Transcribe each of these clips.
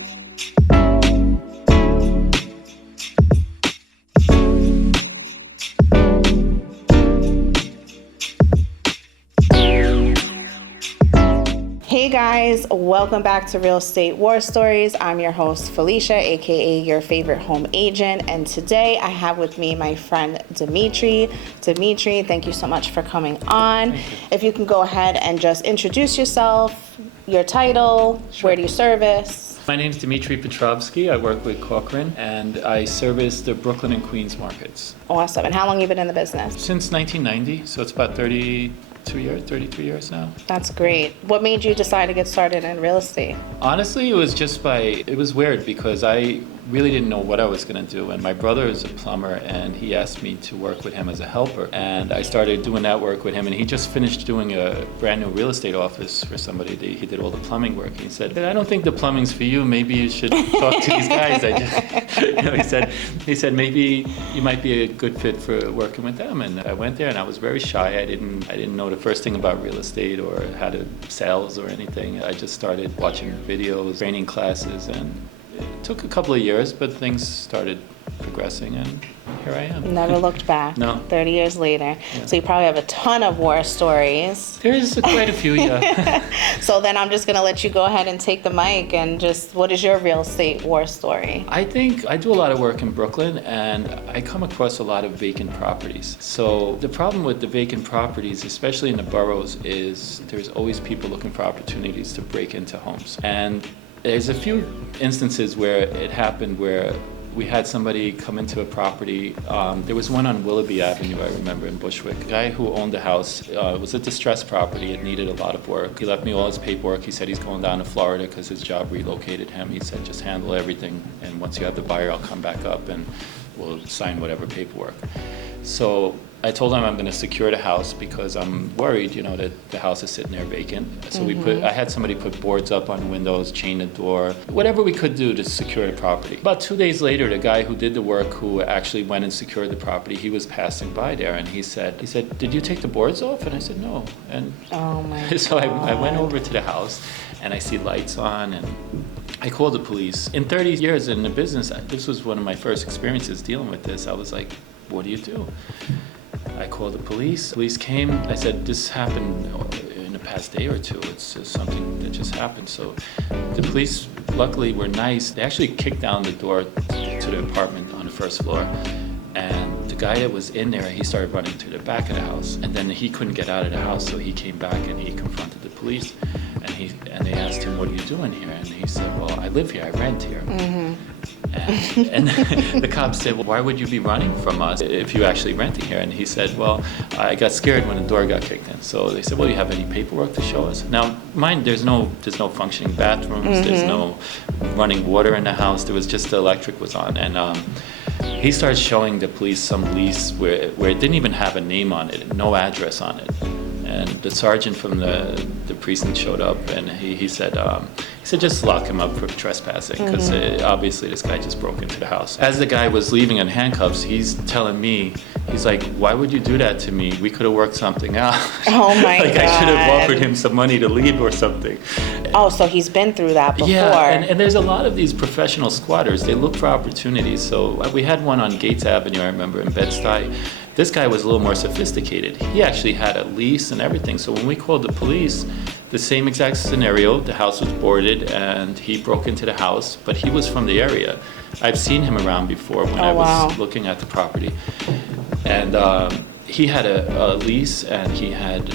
Hey guys, welcome back to Real Estate War Stories. I'm your host Felicia, aka your favorite home agent, and today I have with me my friend Dimitri. Dimitri, thank you so much for coming on. If you can go ahead and just introduce yourself, your title, Where do you service? My name is Dimitri Petrovsky. I work with Corcoran and I service the Brooklyn and Queens markets. Awesome. And how long have you been in the business? Since 1990, so it's about 33 years now. That's great. What made you decide to get started in real estate? Honestly, it was weird because I really didn't know what I was going to do. And my brother is a plumber and he asked me to work with him as a helper. And I started doing that work with him, and he just finished doing a brand new real estate office for somebody. He did all the plumbing work. He said, I don't think the plumbing's for you. Maybe you should talk to these guys. He said, maybe you might be a good fit for working with them. And I went there and I was very shy. I didn't know the first thing about real estate or how to sales or anything. I just started watching videos, training classes, and it took a couple of years, but things started progressing, and here I am. Never looked back. No. 30 years later. Yeah. So you probably have a ton of war stories. There's quite a few, yeah. So then I'm just going to let you go ahead and take the mic and just, what is your real estate war story? I think I do a lot of work in Brooklyn, and I come across a lot of vacant properties. So the problem with the vacant properties, especially in the boroughs, is there's always people looking for opportunities to break into homes. And there's a few instances where it happened where we had somebody come into a property. There was one on Willoughby Avenue, I remember, in Bushwick. The guy who owned the house, it was a distressed property. It needed a lot of work. He left me all his paperwork. He said he's going down to Florida because his job relocated him. He said, just handle everything, and once you have the buyer, I'll come back up and we'll sign whatever paperwork. So I told him I'm going to secure the house because I'm worried, that the house is sitting there vacant. So I had somebody put boards up on windows, chain the door, whatever we could do to secure the property. About 2 days later, the guy who did the work, who actually went and secured the property, he was passing by there, and he said, did you take the boards off? And I said, no. And oh my God. So I went over to the house and I see lights on, and I called the police. In 30 years in the business, this was one of my first experiences dealing with this. I was like, what do you do? I called the police. Police came. I said, this happened in the past day or two. It's just something that just happened. So the police, luckily, were nice. They actually kicked down the door to the apartment on the first floor. And the guy that was in there, he started running to the back of the house. And then he couldn't get out of the house, so he came back and he confronted the police. And they asked him, what are you doing here? And he said, well, I live here. I rent here. Mm-hmm. And the cops said, well, why would you be running from us if you're actually renting here? And he said, well, I got scared when the door got kicked in. So they said, well, you have any paperwork to show us? Now, mind, there's no functioning bathrooms. There's no running water in the house. There was just the electric was on. And he started showing the police some lease where it didn't even have a name on it, no address on it. And the sergeant from the precinct showed up, and he said, just lock him up for trespassing, because obviously this guy just broke into the house. As the guy was leaving in handcuffs, he's telling me, he's like, why would you do that to me? We could have worked something out. Oh my God. I should have offered him some money to leave or something. Oh, so he's been through that before. Yeah, and there's a lot of these professional squatters. They look for opportunities. So we had one on Gates Avenue, I remember, in Bed-Stuy. This guy was a little more sophisticated. He actually had a lease and everything. So when we called the police, the same exact scenario, the house was boarded and he broke into the house, but he was from the area. I've seen him around before when I was looking at the property. And he had a lease, and he had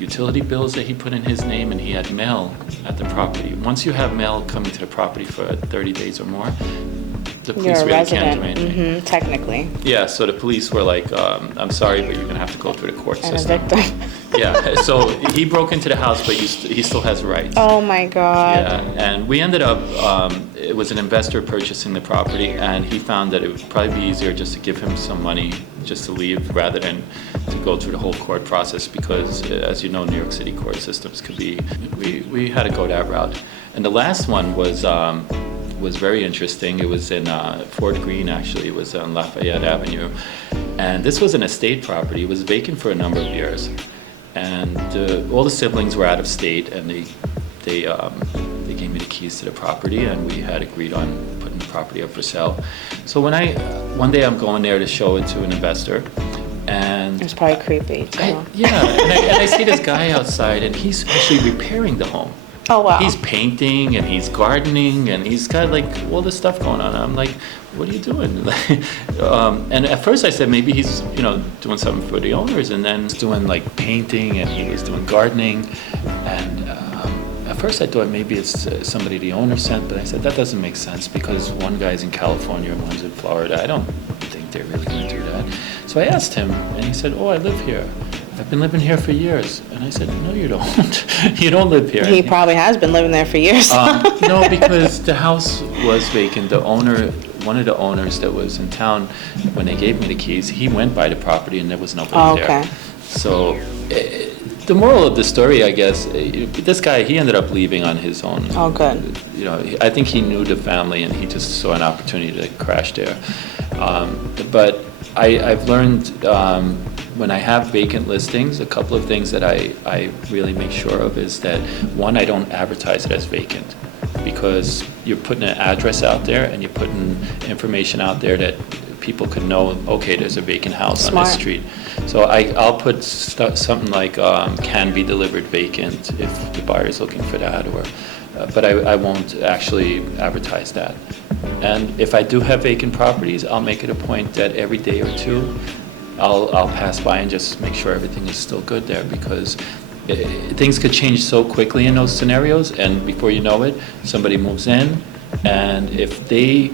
utility bills that he put in his name, and he had mail at the property. Once you have mail coming to the property for 30 days or more, the police You're a really resident. can't do anything. Technically. Yeah, so the police were like, I'm sorry, but you're going to have to go through the court system. And a victim. Yeah, so he broke into the house, but he still has rights. Oh my God. Yeah, and we ended up, it was an investor purchasing the property, and he found that it would probably be easier just to give him some money just to leave rather than to go through the whole court process, because as you know, New York City court systems could be, we had to go that route. And the last one was very interesting. It was in Fort Greene, actually. It was on Lafayette Avenue. And this was an estate property. It was vacant for a number of years. And all the siblings were out of state, and they gave me the keys to the property, and we had agreed on putting the property up for sale. So one day I'm going there to show it to an investor, and It's probably creepy too. and I see this guy outside, and he's actually repairing the home. Oh wow. He's painting and he's gardening and he's got like all this stuff going on. I'm like, what are you doing? And at first I said maybe he's doing something for the owners, and then he's doing like painting and he was doing gardening. And at first I thought maybe it's somebody the owner sent, but I said that doesn't make sense because one guy's in California and one's in Florida. I don't think they're really going to do that. So I asked him, and he said, oh, I live here. I've been living here for years. And I said, no, you don't. You don't live here. He probably has been living there for years. No, because the house was vacant. One of the owners that was in town, when they gave me the keys, he went by the property and there was nobody there. So the moral of the story, I guess, this guy, he ended up leaving on his own. Oh, good. I think he knew the family and he just saw an opportunity to crash there. But I've learned when I have vacant listings, a couple of things that I really make sure of is that, one, I don't advertise it as vacant, because you're putting an address out there and you're putting information out there that people can know, okay, there's a vacant house on this street. So I'll put something like can be delivered vacant if the buyer is looking for that, but I won't actually advertise that. And if I do have vacant properties, I'll make it a point that every day or two I'll pass by and just make sure everything is still good there, because things could change so quickly in those scenarios, and before you know it, somebody moves in, and if they,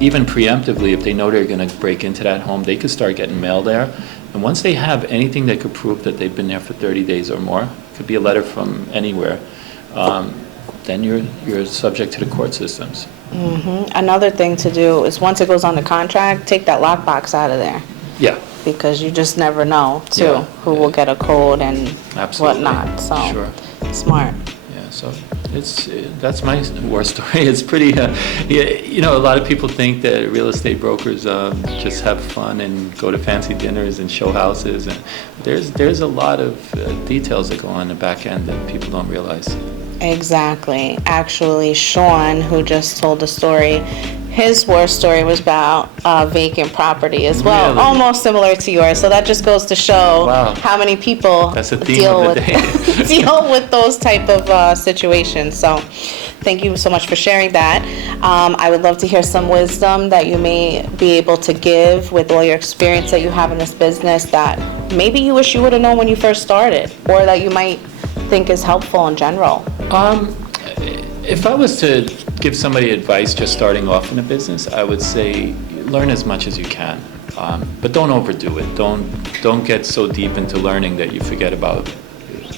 even preemptively, if they know they're going to break into that home, they could start getting mail there. And once they have anything that could prove that they've been there for 30 days or more, it could be a letter from anywhere, then you're subject to the court systems. Mm-hmm. Another thing to do is once it goes on the contract, take that lockbox out of there. Yeah. Because you just never know, too, who will get a code and whatnot. So, smart. Yeah, so that's my war story. It's pretty, a lot of people think that real estate brokers just have fun and go to fancy dinners and show houses. And there's a lot of details that go on in the back end that people don't realize. Exactly. Actually, Sean, who just told the story, his war story was about vacant property as well, really? Almost similar to yours. So that just goes to show how many people deal with those type of situations. So thank you so much for sharing that. I would love to hear some wisdom that you may be able to give with all your experience that you have in this business that maybe you wish you would have known when you first started, or that you might think is helpful in general. If I was to give somebody advice just starting off in a business, I would say learn as much as you can, but don't overdo it. Don't get so deep into learning that you forget about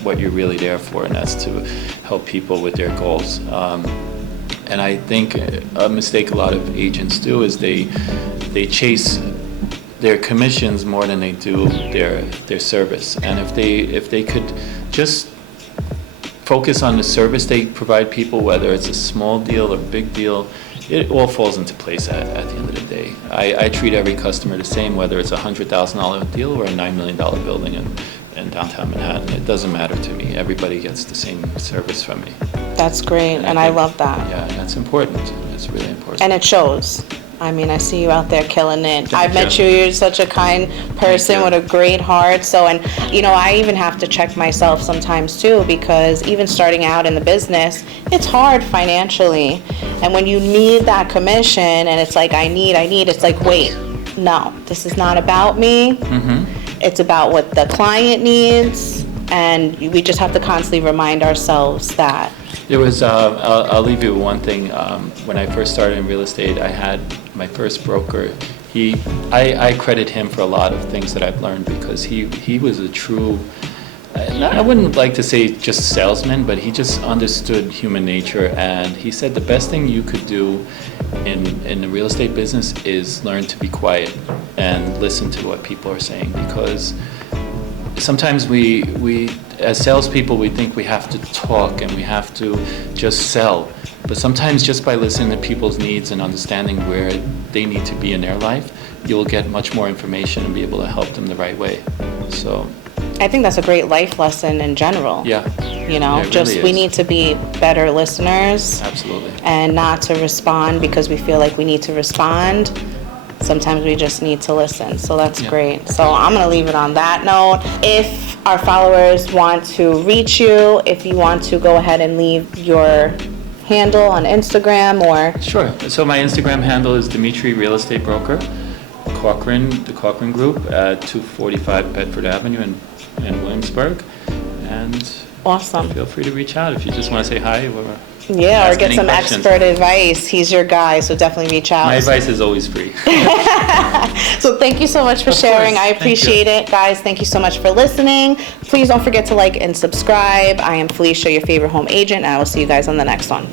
what you're really there for, and that's to help people with their goals. And I think a mistake a lot of agents do is they chase their commissions more than they do their service. And if they could just focus on the service they provide people, whether it's a small deal or big deal, it all falls into place at the end of the day. I treat every customer the same, whether it's a $100,000 deal or a $9 million building in downtown Manhattan. It doesn't matter to me. Everybody gets the same service from me. That's great, and I love that. Yeah, that's important. It's really important. And it shows. I mean, I see you out there killing it. I've met you. You're such a kind person with a great heart. So, and I even have to check myself sometimes too, because even starting out in the business, it's hard financially. And when you need that commission and it's like, I need, it's like, wait, no, this is not about me. Mm-hmm. It's about what the client needs. And we just have to constantly remind ourselves that. There was, I'll leave you with one thing. When I first started in real estate, I had my first broker. I credit him for a lot of things that I've learned, because he was a true, I wouldn't like to say just salesman, but he just understood human nature. And he said the best thing you could do in the real estate business is learn to be quiet and listen to what people are saying, because sometimes we as salespeople, we think we have to talk and we have to just sell. But sometimes just by listening to people's needs and understanding where they need to be in their life, you'll get much more information and be able to help them the right way. So I think that's a great life lesson in general. Yeah. You know, Yeah, it just really we is. need to be better listeners Absolutely. and not to respond because we feel like we need to respond. Sometimes we just need to listen. So that's Yeah. great. So I'm going to leave it on that note. If our followers want to reach you, if you want to go ahead and leave your handle on Instagram or... Sure. So my Instagram handle is Dimitri Real Estate Broker, Cochrane, the Cochrane Group at 245 Bedford Avenue in Williamsburg. And Awesome. feel free to reach out if you just want to say hi or Yeah, or ask get any some questions. expert advice. He's your guy, so definitely reach out. My advice is always free. So thank you so much for Of sharing. course. I Thank appreciate it. Guys, thank you so much for listening. Please don't forget to like and subscribe. I am Felicia, your favorite home agent, and I will see you guys on the next one.